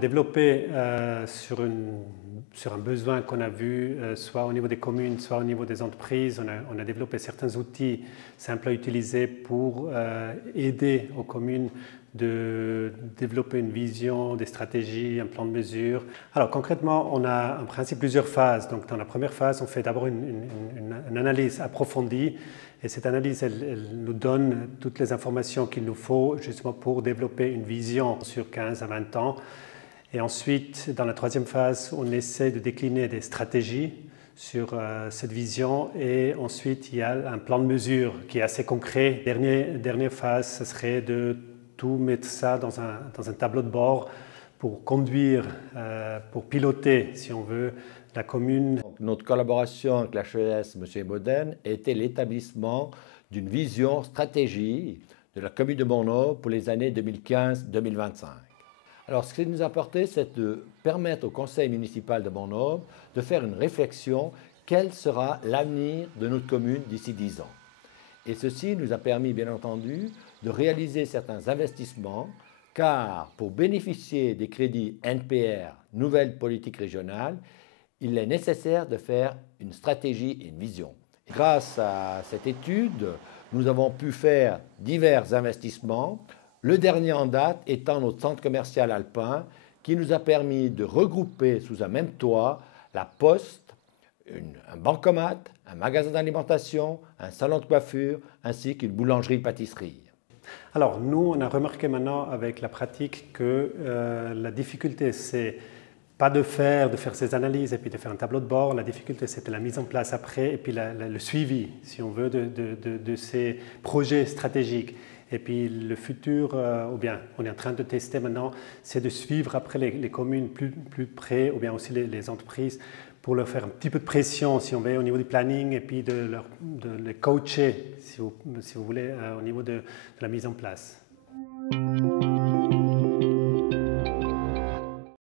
développé sur un besoin qu'on a vu, soit au niveau des communes, soit au niveau des entreprises. On a développé certains outils simples à utiliser pour aider aux communes de développer une vision, des stratégies, un plan de mesure. Alors concrètement, on a en principe plusieurs phases. Donc dans la première phase, on fait d'abord une analyse approfondie. Et cette analyse, elle nous donne toutes les informations qu'il nous faut justement pour développer une vision sur 15 à 20 ans. Et ensuite, dans la troisième phase, on essaie de décliner des stratégies sur cette vision. Et ensuite, il y a un plan de mesure qui est assez concret. Dernière phase, ce serait de tout mettre ça dans un tableau de bord pour conduire, pour piloter, si on veut, la commune. Donc, notre collaboration avec l'HES M. Boden était l'établissement d'une vision stratégie de la commune de Bon-Aube pour les années 2015-2025. Alors, ce qui nous a apporté, c'est de permettre au conseil municipal de Bon-Aube de faire une réflexion, quel sera l'avenir de notre commune d'ici 10 ans. Et ceci nous a permis, bien entendu, de réaliser certains investissements, car pour bénéficier des crédits NPR, Nouvelle Politique Régionale, il est nécessaire de faire une stratégie et une vision. Grâce à cette étude, nous avons pu faire divers investissements, le dernier en date étant notre centre commercial alpin, qui nous a permis de regrouper sous un même toit la poste, un bancomat, un magasin d'alimentation, un salon de coiffure, ainsi qu'une boulangerie-pâtisserie. Alors nous, on a remarqué maintenant avec la pratique que la difficulté, c'est pas de faire ces analyses et puis de faire un tableau de bord. La difficulté, c'était la mise en place après et puis le suivi, si on veut, de ces projets stratégiques. Et puis le futur, ou bien on est en train de tester maintenant, c'est de suivre après les communes plus près, ou bien aussi les entreprises, pour leur faire un petit peu de pression, si on veut, au niveau du planning, et puis de les coacher, si vous voulez, au niveau de la mise en place.